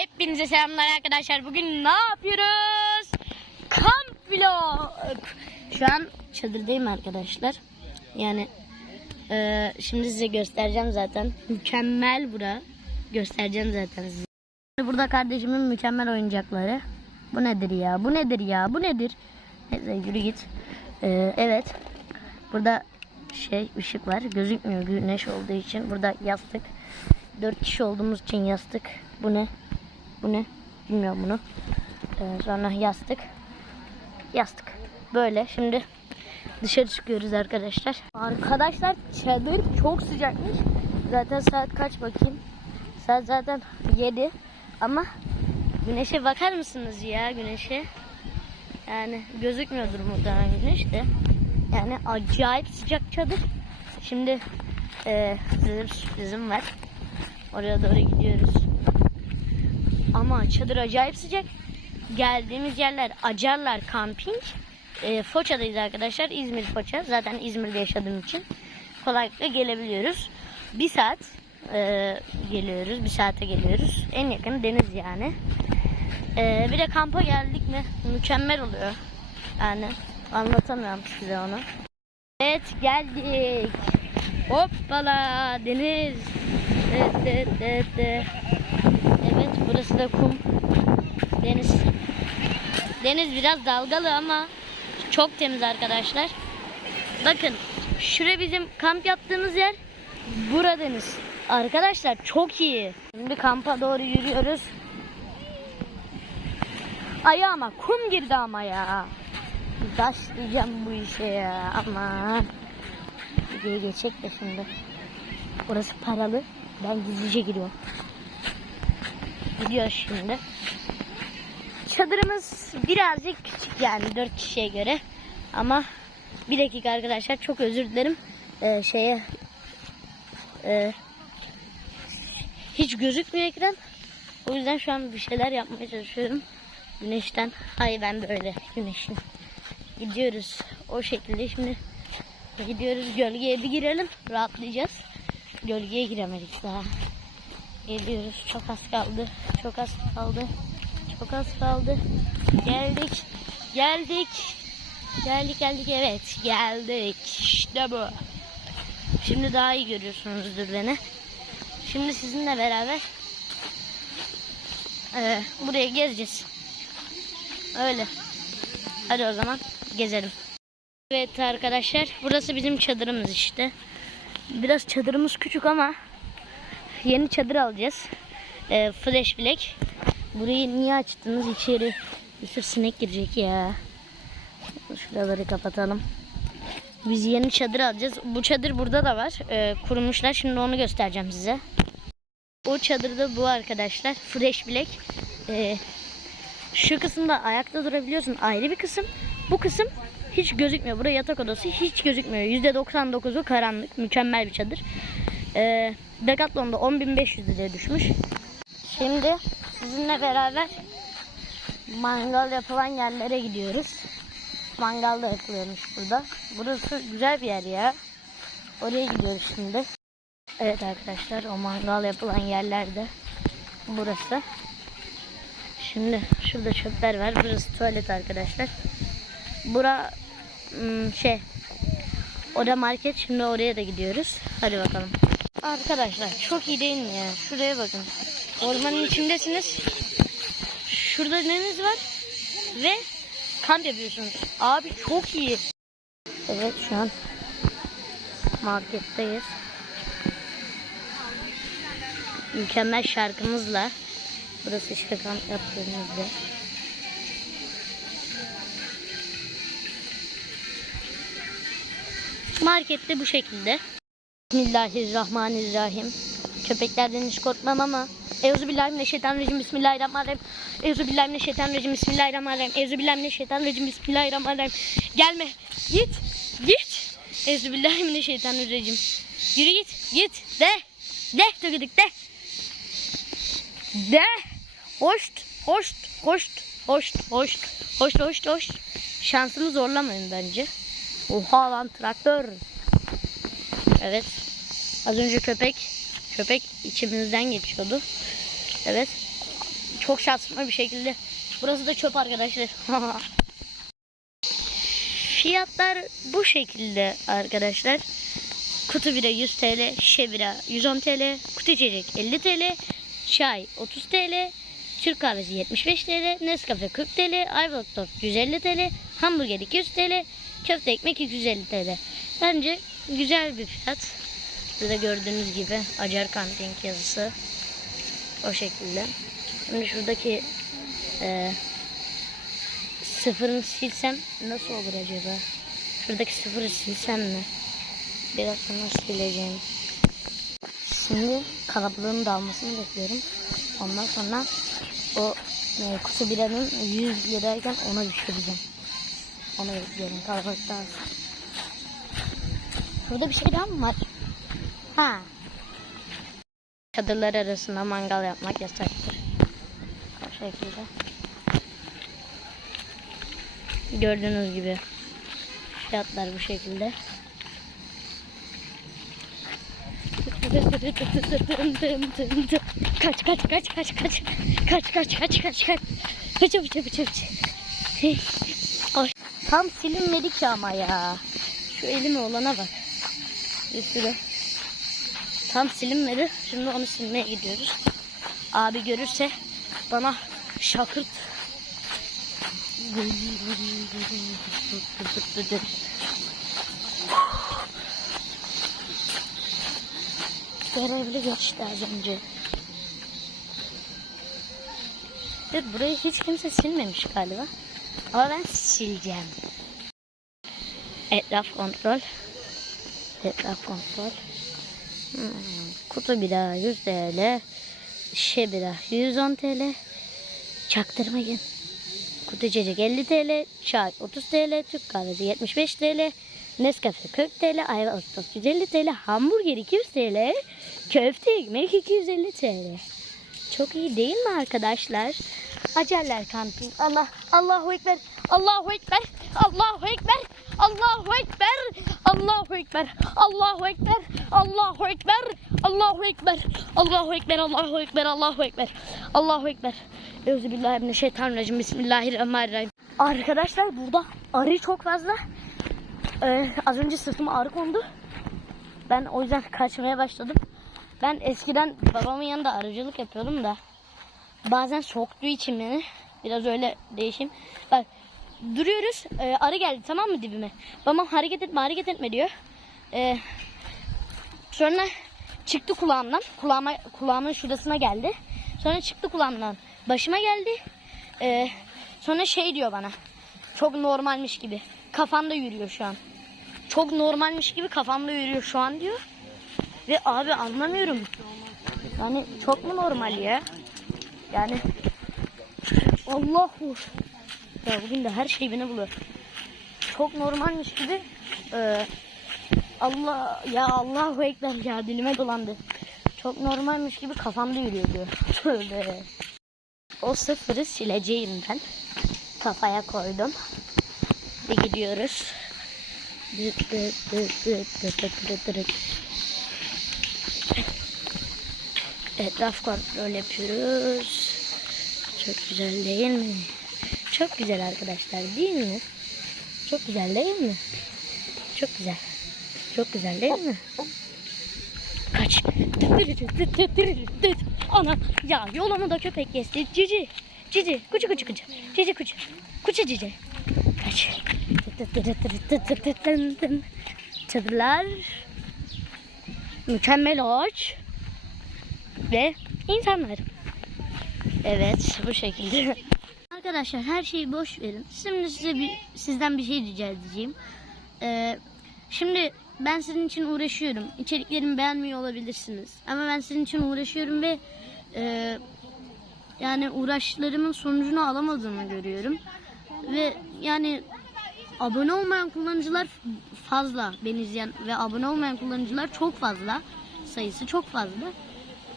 Hepinize selamlar arkadaşlar. Bugün ne yapıyoruz? Kamp vlog. Şu an çadırdayım arkadaşlar. Yani e, şimdi size göstereceğim zaten. Mükemmel bura. Göstereceğim zaten size. Burada kardeşimin mükemmel oyuncakları. Bu nedir ya? Bu nedir ya? Bu nedir? Neyse yürü git. E, evet. Burada şey ışık var. Gözükmüyor güneş olduğu için. Burada yastık. Dört kişi olduğumuz için yastık. Bu ne? Bu ne? Bilmiyorum bunu. Ee, sonra yastık. Yastık. Böyle. Şimdi dışarı çıkıyoruz arkadaşlar. Arkadaşlar çadır çok sıcakmış. Zaten saat kaç bakayım? Saat zaten 7. Ama güneşe bakar mısınız ya güneşe? Yani gözükmüyordur muhtemelen güneş de. Yani acayip sıcak çadır. Şimdi e, size sürprizim var. Oraya doğru gidiyoruz. Ama çadır acayip sıcak. Geldiğimiz yerler Acarlar Camping. E, Foça'dayız arkadaşlar. İzmir Foça. Zaten İzmir'de yaşadığım için kolaylıkla gelebiliyoruz. Bir saat e, geliyoruz. Bir saate geliyoruz. En yakın deniz yani. E, bir de kampa geldik mi mükemmel oluyor. Yani anlatamıyorum size onu. Evet geldik. Hoppala deniz. Evet, evet. Evet burası da kum. Deniz. Deniz biraz dalgalı ama çok temiz arkadaşlar. Bakın şuraya bizim kamp yaptığımız yer. Bura deniz. Arkadaşlar çok iyi. Şimdi kampa doğru yürüyoruz. Ayağıma kum girdi ama ya. Başlayacağım bu işe ya. Aman. Videoyu geçecek de şimdi. Orası paralı. Ben gizlice giriyorum. Gidiyoruz şimdi. Çadırımız birazcık küçük yani 4 kişiye göre. Ama bir dakika arkadaşlar çok özür dilerim. Ee, şeye e, hiç gözükmüyor ekran. O yüzden şu an bir şeyler yapmaya çalışıyorum. Güneşten. Hayır ben böyle güneşin. Gidiyoruz o şekilde şimdi gidiyoruz gölgeye bir girelim rahatlayacağız. Gölgeye giremedik daha. Geliyoruz. Çok az kaldı. Çok az kaldı. Çok az kaldı. Geldik. Geldik. Geldik geldik evet geldik. İşte bu. Şimdi daha iyi görüyorsunuzdur beni. Şimdi sizinle beraber e, buraya gezeceğiz. Öyle. Hadi o zaman gezelim. Evet arkadaşlar burası bizim çadırımız işte. Biraz çadırımız küçük ama yeni çadır alacağız. Ee, flash black. Burayı niye açtınız içeri? Bir sürü sinek girecek ya. Şuraları kapatalım. Biz yeni çadır alacağız. Bu çadır burada da var. Ee, kurmuşlar. Şimdi onu göstereceğim size. O çadırda bu arkadaşlar. Fresh Black. Ee, şu kısımda ayakta durabiliyorsun. Ayrı bir kısım. Bu kısım hiç gözükmüyor. Buraya yatak odası hiç gözükmüyor. %99'u karanlık. Mükemmel bir çadır. Ee, Decathlon'da 10.500 liraya düşmüş. Şimdi sizinle beraber mangal yapılan yerlere gidiyoruz. Mangal da yapılıyormuş burada. Burası güzel bir yer ya. Oraya gidiyoruz şimdi. Evet arkadaşlar o mangal yapılan yerlerde burası. Şimdi şurada çöpler var. Burası tuvalet arkadaşlar. Bura hmm, şey Oda market. Şimdi oraya da gidiyoruz. Hadi bakalım. Arkadaşlar çok iyi değil mi ya? Şuraya bakın. Ormanın içindesiniz. Şurada deniz var. Ve kamp yapıyorsunuz. Abi çok iyi. Evet şu an marketteyiz. Mükemmel şarkımızla. Burası işte kamp yaptığımız. Markette bu şekilde. Bismillahirrahmanirrahim. Köpeklerden hiç korkmam ama. Euzubillahimineşşeytanirracim. Bismillahirrahmanirrahim. Euzubillahimineşşeytanirracim. Bismillahirrahmanirrahim. Euzubillahimineşşeytanirracim. Bismillahirrahmanirrahim. Gelme. Git. Git. Euzubillahimineşşeytanirracim. Yürü git. Git. De. De. Tıgıdık de. De. Hoşt. Hoşt. Hoşt. Hoşt. Hoşt. Hoşt. Hoşt. Hoşt. Şansımı zorlamayın bence. Oha lan traktör. Evet. Az önce köpek köpek içimizden geçiyordu. Evet. çok şanslı bir şekilde. Burası da çöp arkadaşlar. Fiyatlar bu şekilde arkadaşlar. Kutu bira 100 TL, şişe bira 110 TL, kutu içecek 50 TL, çay 30 TL, Türk kahvesi 75 TL, Nescafe 40 TL, Ayvalık tost 150 TL, hamburger 200 TL, köfte ekmek 250 TL. Bence güzel bir fiyat. Burada gördüğünüz gibi Acar Camping yazısı. O şekilde. Şimdi şuradaki e, sıfırını silsem nasıl olur acaba? Şuradaki sıfırı silsem mi? Biraz sonra sileceğim. Şimdi kalabalığın dağılmasını bekliyorum. Ondan sonra o e, kutu biranın 100 lirayken ona düşüreceğim. Onu bekliyorum. Kalabalık dağılsın. Burada bir şey daha mı var? Ha. Çadırlar arasında mangal yapmak yasaktır. O şekilde. Gördüğünüz gibi fiyatlar bu şekilde. Kaç kaç kaç kaç kaç kaç kaç kaç kaç kaç Fıçı fıçı fıçı fıçı Ay, Tam silinmedi ki ama ya Şu elime olana bak Bir sürü Tam silinmedi Şimdi onu silmeye gidiyoruz Abi görürse bana şakırt Görevli geçti az önce. Ve burayı hiç kimse silmemiş galiba. Ama ben sileceğim. Etraf kontrol. Etraf kontrol. Hmm, Kutu bira 100 TL. Şişe bira 110 TL. Çaktırmayın. Kutu içecek 50 TL. Çay 30 TL. Türk kahvesi 75 TL. Nescafe 40 TL. Ayvalık tost 150 TL. Hamburger 200 TL. Köfte ekmek 250 TL. Çok iyi değil mi arkadaşlar? Acerler kamping. Allah, Allahu Ekber, Allahu Ekber, Allahu Ekber, Allahu Ekber, Allahu Ekber, Allahu Ekber, Allahu Ekber, Allahu Ekber, Allahu Ekber, Allahu Ekber, Allahu Ekber, Allahu Ekber. Euzubillahimineşşeytanirracim. Bismillahirrahmanirrahim. Arkadaşlar burada arı çok fazla. Ee, az önce sırtıma arı kondu. Ben o yüzden kaçmaya başladım. Ben eskiden babamın yanında arıcılık yapıyordum da bazen soktuğu için beni biraz öyle değişim. Bak duruyoruz e, arı geldi tamam mı dibime. Babam hareket etme hareket etme diyor. E, sonra çıktı kulağımdan kulağıma kulağımın şurasına geldi. Sonra çıktı kulağımdan başıma geldi. E, sonra şey diyor bana çok normalmiş gibi kafamda yürüyor şu an. Çok normalmiş gibi kafamda yürüyor şu an diyor. Ve abi anlamıyorum. Yani çok mu normal ya? Yani Allahu. Ya bugün de her şey beni buluyor. Çok normalmiş gibi e, Allah ya Allahu Ekber ya dilime dolandı. Çok normalmiş gibi kafamda yürüyor diyor. Tövbe. O sıfırı sileceğim ben. Kafaya koydum. Ve gidiyoruz. Etraf kontrol yapıyoruz. Çok güzel değil mi? Çok güzel arkadaşlar değil mi? Çok güzel değil mi? Çok güzel. Çok güzel değil mi? Kaç. Ana ya yolumu da köpek kesti. Cici. Cici. Kucu kucu kucu. Cici kucu. Kucu cici. Kaç. Çadırlar. Mükemmel ağaç ve insanlar. Evet bu şekilde. Arkadaşlar her şeyi boş verin. Şimdi size bir sizden bir şey rica edeceğim. Ee, şimdi ben sizin için uğraşıyorum. İçeriklerimi beğenmiyor olabilirsiniz. Ama ben sizin için uğraşıyorum ve e, yani uğraşlarımın sonucunu alamadığımı görüyorum. Ve yani abone olmayan kullanıcılar fazla beni izleyen ve abone olmayan kullanıcılar çok fazla. Sayısı çok fazla.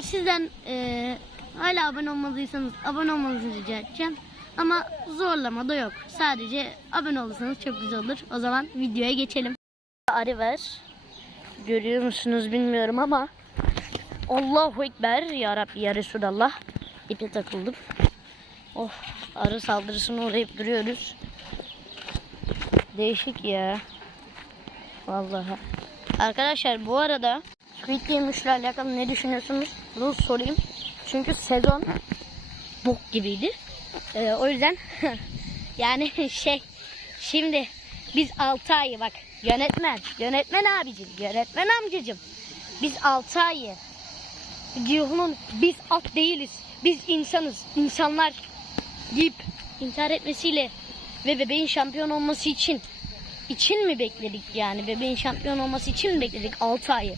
Sizden eee, hala abone olmadıysanız abone olmanızı rica edeceğim. Ama zorlama da yok. Sadece abone olursanız çok güzel olur. O zaman videoya geçelim. Arı var. Görüyor musunuz bilmiyorum ama Allahu Ekber ya Rabbi ya Resulallah. İpe takıldım. Oh arı saldırısına uğrayıp duruyoruz. Değişik ya. Vallahi. Arkadaşlar bu arada Squid Game 3 ile alakalı ne düşünüyorsunuz? Bunu sorayım. Çünkü sezon bok gibiydi. Ee, o yüzden yani şey şimdi biz 6 ayı bak yönetmen yönetmen abicim yönetmen amcacım. Biz 6 ayı Cihun'un biz at değiliz biz insanız. İnsanlar deyip intihar etmesiyle ve bebeğin şampiyon olması için için mi bekledik yani? Bebeğin şampiyon olması için mi bekledik 6 ayı?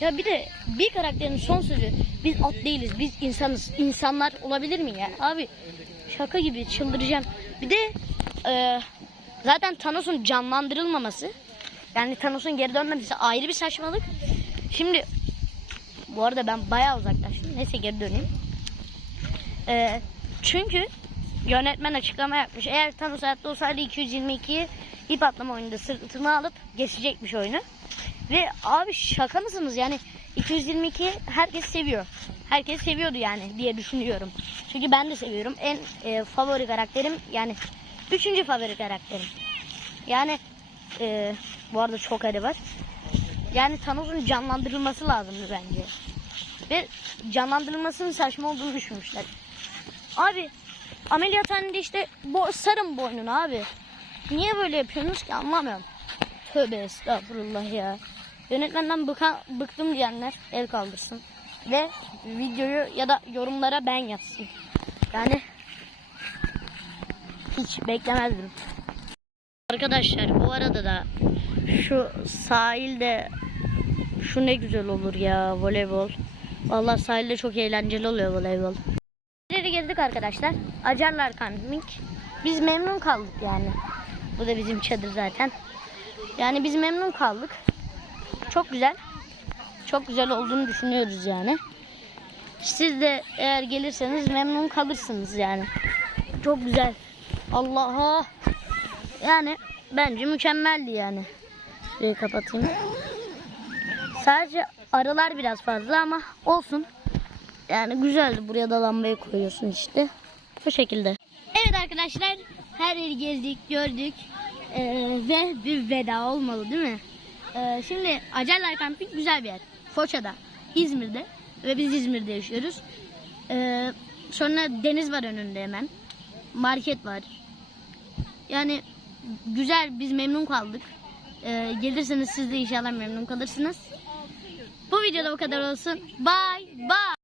Ya bir de bir karakterin son sözü biz at değiliz biz insanız. İnsanlar olabilir mi ya? Abi şaka gibi çıldıracağım. Bir de e, zaten Thanos'un canlandırılmaması yani Thanos'un geri dönmemesi ayrı bir saçmalık. Şimdi bu arada ben bayağı uzaklaştım. Neyse geri döneyim. E, çünkü yönetmen açıklama yapmış. Eğer Thanos hayatta olsaydı 222'yi ip atlama oyununda sırtına alıp geçecekmiş oyunu. Ve abi şaka mısınız? Yani 222 herkes seviyor. Herkes seviyordu yani diye düşünüyorum. Çünkü ben de seviyorum. En e, favori karakterim yani üçüncü favori karakterim. Yani e, bu arada çok arı var. Yani Thanos'un canlandırılması lazımdı bence. Ve canlandırılmasının saçma olduğunu düşünmüşler. Abi ameliyathanede işte bo sarın boynunu abi. Niye böyle yapıyorsunuz ki anlamıyorum. Tövbe estağfurullah ya. Yönetmenden bıka, bıktım diyenler el kaldırsın. Ve videoyu ya da yorumlara ben yazsın. Yani hiç beklemezdim. Arkadaşlar bu arada da şu sahilde şu ne güzel olur ya voleybol. Vallahi sahilde çok eğlenceli oluyor voleybol. İleri geldik arkadaşlar. Acarlar Camping. Biz memnun kaldık yani. Bu da bizim çadır zaten. Yani biz memnun kaldık. Çok güzel. Çok güzel olduğunu düşünüyoruz yani. Siz de eğer gelirseniz memnun kalırsınız yani. Çok güzel. Allah'a. Yani bence mükemmeldi yani. Şurayı kapatayım. Sadece arılar biraz fazla ama olsun. Yani güzeldi. Buraya da lambayı koyuyorsun işte. Bu şekilde. Evet arkadaşlar. Her yeri gezdik, gördük. Ee, ve bir veda olmalı değil mi? Ee, şimdi Acarlar Camping güzel bir yer. Foça'da, İzmir'de ve biz İzmir'de yaşıyoruz. Ee, sonra deniz var önünde hemen. Market var. Yani güzel biz memnun kaldık. Ee, gelirseniz siz de inşallah memnun kalırsınız. Bu videoda bu kadar olsun. Bye bye.